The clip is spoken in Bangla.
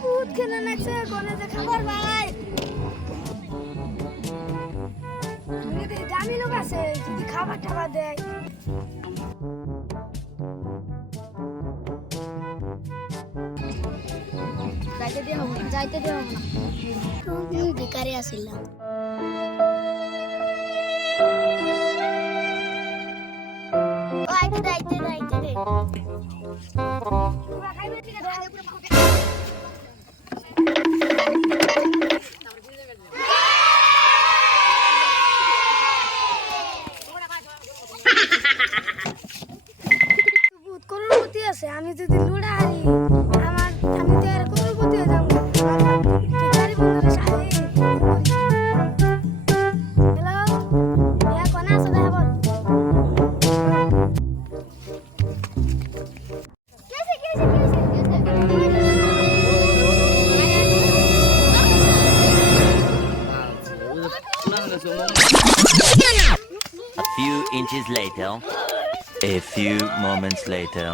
ভূত খেলে নাচে কলেজে খাবার ভাই দামি লোক আছে যদি খাবার টাবার দেয় যাইতে দেওয়া না বেকারে আসিলাম আইতে করোড়পতি আছে আমি যদি লুড়া হারি আমি তো আর করোড়পতি হয়ে যাবো ভিখারি বন্ধুরা সাথে হ্যালো ভাইয়া কোন আছো দেখা বল A few inches later, a few moments later.